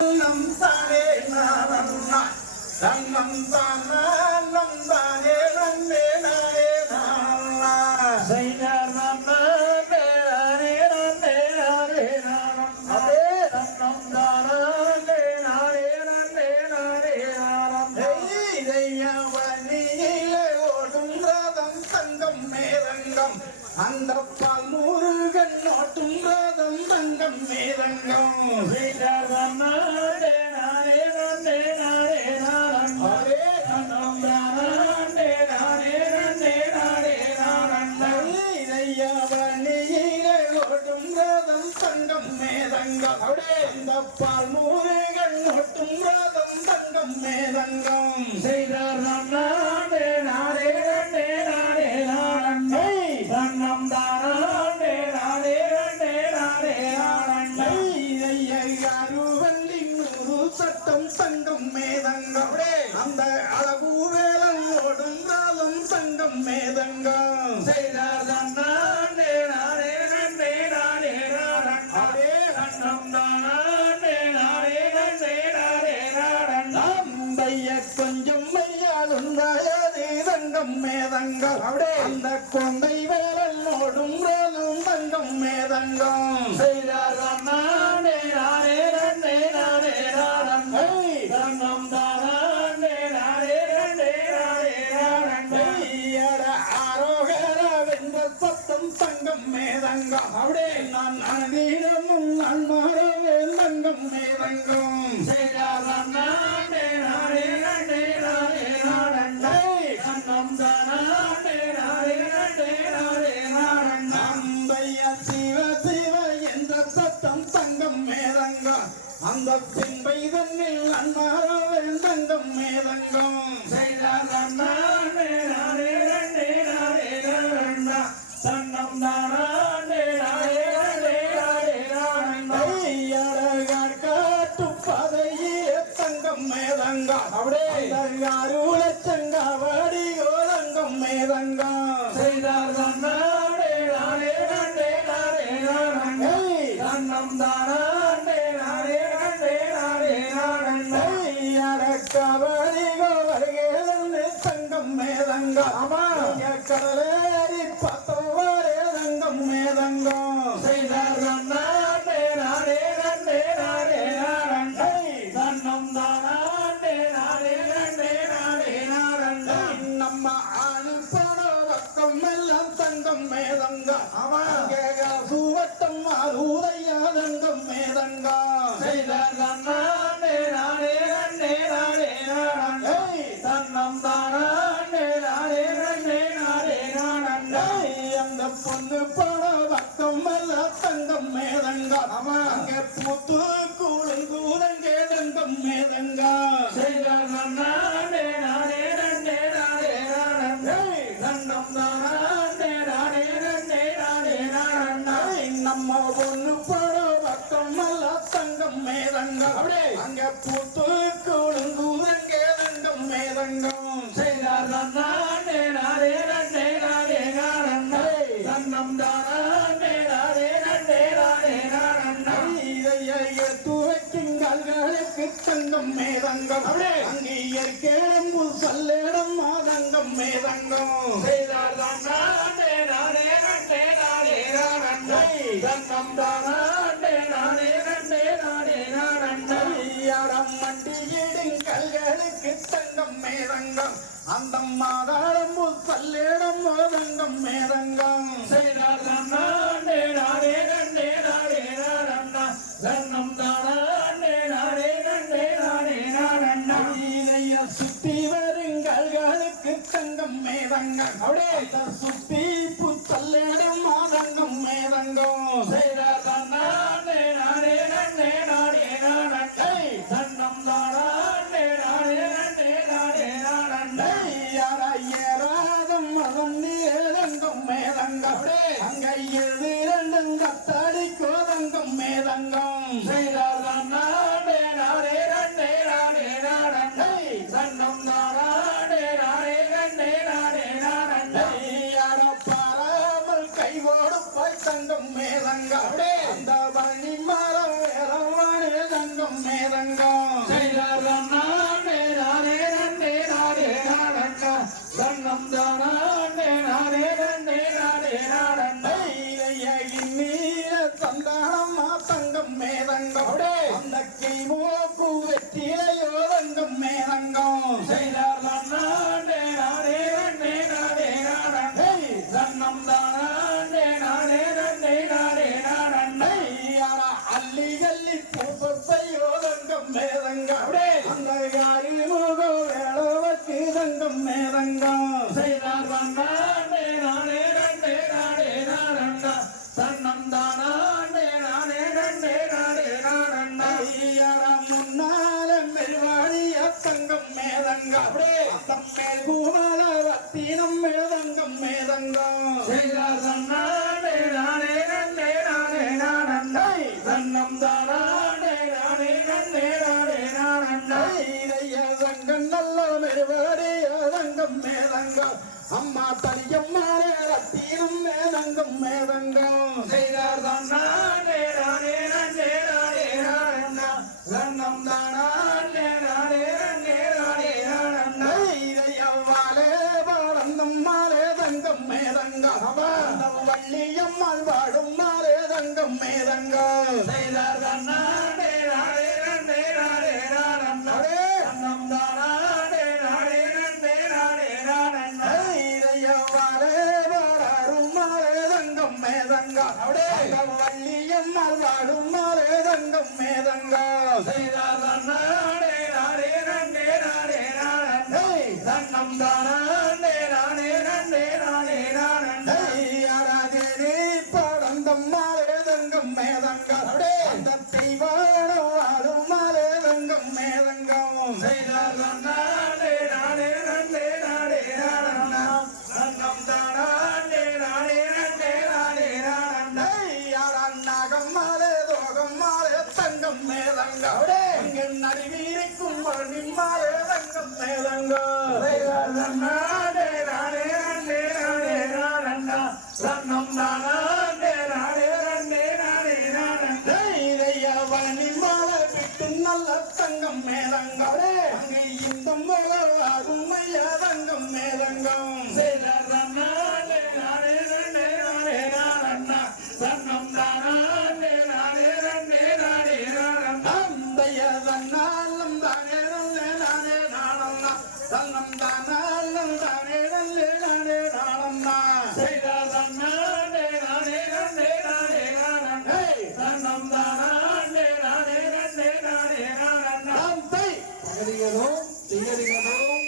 தானே நானண்ணா தன்னம் தானே தானே நன்னே நானே நானா செய்தார் நன்னே நானே நன்னே நானே நானம் அதே தன்னம் தானே நானே நன்னே நானே நானம் இதையவனியிலே ஓடும் ரதம் தங்கம் மேரங்கம் அந்த பால் முருகன் ஓட்டும் ரதம் தங்கம் மேரங்கம் செய்தார் நன்னே பால் முருகன் ஒட்டும் ரதம் தங்கம் மேதங்கம் செய்தார் நானே நானே நானே நானே நானே தன்னம் தானே நானே நானே நானே நானே அருவல்லி நூறு சட்டம் தங்கம் மேதங்கம் அந்த அளவு வேலம் ஓடும் ரதம் தங்கம் மேதங்கம் செய்தார் நானே நானே நானே நானே நானே தன்னம் தானே கொஞ்சம் மையாதுந்தாயதே தங்கம் மேதங்கம் அந்த கொண்டை வேலன் ஓடும் ரதம் தங்கம் மேதங்கம் செய்தார் நானே நானே நானே நானே நானே தங்கம் தானே நானே நானே நானே நானே ஆரோகர வென்ற சத்தம் தங்கம் மேதங்கம் நான் அநீரமும் அன்மாரவே தங்கம் மேதங்கம் செய்தார் நானே நானே நானே நானே நானே தன்னம் தானே நானே நானே நானே நானே அம்பைய சிவ சிவ என்ற சத்தம் தங்கம் மேதங்கம் அந்த பின்பை தன்னில் அன்மாரவே தங்கம் மேதங்கம் செய்தார் நானே நானே நானே நானே நானே தன்னம் தானே நானே நானே நானே நானே காட்டு பதையே தங்கம் மேதங்கம் அருளச்சங்காவடி கோதங்கம் மேதங்கம் செய்தார் நானே நானே நானே நானே நானே தன்னம் தானே நானே நானே நானே நானே கபடி கோவர்களே தங்கம் மேதங்கம் கடலேறி பத்தவாரே தங்கம் மேதங்கம் செய்தார் நானே நானே நானே நானே நானே தன்னம் தானே நானே நானே நானே நானே நம்ம ஆணு போன பக்கம் எல்லாம் தங்கம் மேதங்கம் சுவட்டம் உதயா தங்கம் மேதங்கம் செய்தார் நானே நானே நானே நானே நானே தன்னம் தானே நானே நானே நானே நானே அந்த பொண்ணு போன பக்கம் எல்லாம் தங்கம் மேதங்கம் அங்கே புத்து கூழுங்கூதங்கே தங்கம் மேதங்கம் செய்தார் நானே நானே நானே நானே நானே தன்னம் தானே நானே நானே நானே நானே நம்ம பொண்ணு போன பக்கம் எல்லாம் தங்கம் மேதங்கம் அங்கே புத்து கூழுங்கூதங்கே தங்கம் மேதங்கம் செய்தார் நானே நானே நானே நானே நானே தன்னம் தானே நானே நானே நானே நானே இதைய துவைக்குங்களுக்கு தங்கம் மேதங்கம் அங்கே இயற்கேம்பு சல்லேடம் மாதங்கம் மேதங்கம் செய்தார் நானே நானே நானே நானே நானே தன்னம் தானே நானே நானே நானே நானே யாரம் மண்டியிடும் கல்களுக்கு தங்கம் மேதங்கம் அந்த மாதாளம்பு சல்லேடம் மாதங்கம் மேதங்கம் செய்தார் நானே நானே நானே நானே நானே தன்னம் தானே நானே நானே நானே நானே இதைய சுத்தி வருங்கல்களுக்கு தங்கம் மேதங்கம் சுத்தி புத்தல்லேடம் மாதங்கம் மேதங்கம் செய்தார் நானே நானே நானே நானே நானே தன்னம் தானே நானே நானே நானே நானே ஏறாதம் மதம் நீதங்கம் மேதங்கம் அங்கே எழுதிரண்டும் கத்தாடி கோதங்கம் மேதங்கம் செய்தார் நானே நானே நானே நானே நானே தன்னம் தானே நானே நானே நானே நானே பாராமல் கைவோடு போய் தங்கம் மேதங்கம் அந்த வழி மேதங்கம் செய்தார் தன்னாண்டே நானே நன்னே நானே நானண்ணா தன்னம் தானாண்டே நானே நன்னே நானே நானண்ணா நீர சந்தானம் தங்கம் மேதங்கம் அந்த மூக்கு வெற்றிலையோ தங்கம் மேதங்கம் செய்தார் தன்னாண்டே நானே நன்னே நானே நானண்ணா தன்னம் தானாண்டே நானே நன்னே நானே நானண்ணா அள்ளி கல்லி பூப்பையோ தங்கம் மேதங்கம் அந்த யாரு முக வேளவக்கு தங்கம் மேதங்கம் செய்தார் தன்னாண்டே நானே நன்னே நானே நானண்ணா தன்னம் தானாண்டே நானே நன்னே நானே நானண்ணா முன்னால மெல்வாடிய தங்கம் மேதங்கம் தம்மேல் பூமல ரத்தினம் மேதங்கம் மேதங்கம் செய்தார் தன்னாண்டே நானே நன்னே நானே நானண்ணா தன்னம் தானாண்டே நானே நன்னே நானே நானண்ணா தங்கம் நல்ல மெல்வாடிய தங்கம் மேதங்கம் அம்மா தனியம்மாரே ரத்தினம் மேதங்கம் மேதங்கம் செய்தார் தன்னாண்டே நானே நன்னே நானே நானண்ணா தன்னம் தானாண்டே நானே நன்னே நானே நானண்ணா வாழே பாடந்தம் மாலே தங்கம் மேதங்கம் வள்ளியம்மாள் வாடும் மாலே தங்கம் மேதங்கம் செய்தார் தன்னாண்டே நானே நன்னே நானே நானண்ணா தன்னம் தானாண்டே நானே நன்னே நானே நானண்ணா வாழே பாடும் மாலே தங்கம் மேதங்கம் வள்ளியம்மாள் வாடும் மாலே தங்கம் மேதங்கம் செய்தார் தன்னாண்டே நானே நன்னே நானே நானண்ணா தன்னம் தானாண்டே நானே நன்னே நானே நானண்ணா படந்தம் மாலே தங்கம் மேதங்கம் அந்த தெய்வானம் வாழும் மாலே தங்கம் மேதங்கம் செய்தார் தன்னாண்டே நானே நன்னே நானே நானண்ணா தன்னம் தானாண்டே நானே நன்னே நானே நானண்ணா நாகம் மாலே தோகம் மாலே தங்கம் மேதங்கம் நடுவீரிக்கும் மணி மாலே தங்கம் மேதங்கம் செய்தார் தன்னாண்டே நானே நன்னே நானே நானண்ணா தன்னம் தானாண்டே நானே நன்னே நானே நானண்ணா வனி மாலை விட்டு நல்ல தங்கம் மேதங்கம் அங்கே இந்த முகவாதுமைய தங்கம் மேதங்கம் செய்தார் தன்னாண்டே நானே நன்னே நானே நானண்ணா தன்னம் தானாண்டே நானே நன்னே நானே நானண்ணா தன்னாலும் தானே நல்லே நானே நானண்ணா தன்னம் தானாலும் தானே நல்லே நானே நானண்ணா செய்தார் தன்னாண்டே நானே நன்னே நானே நானண்ணா தன்னம் தானாண்டே நானே நன்னே நானே நானண்ணா திகதிகதோம் திகதிகதோம்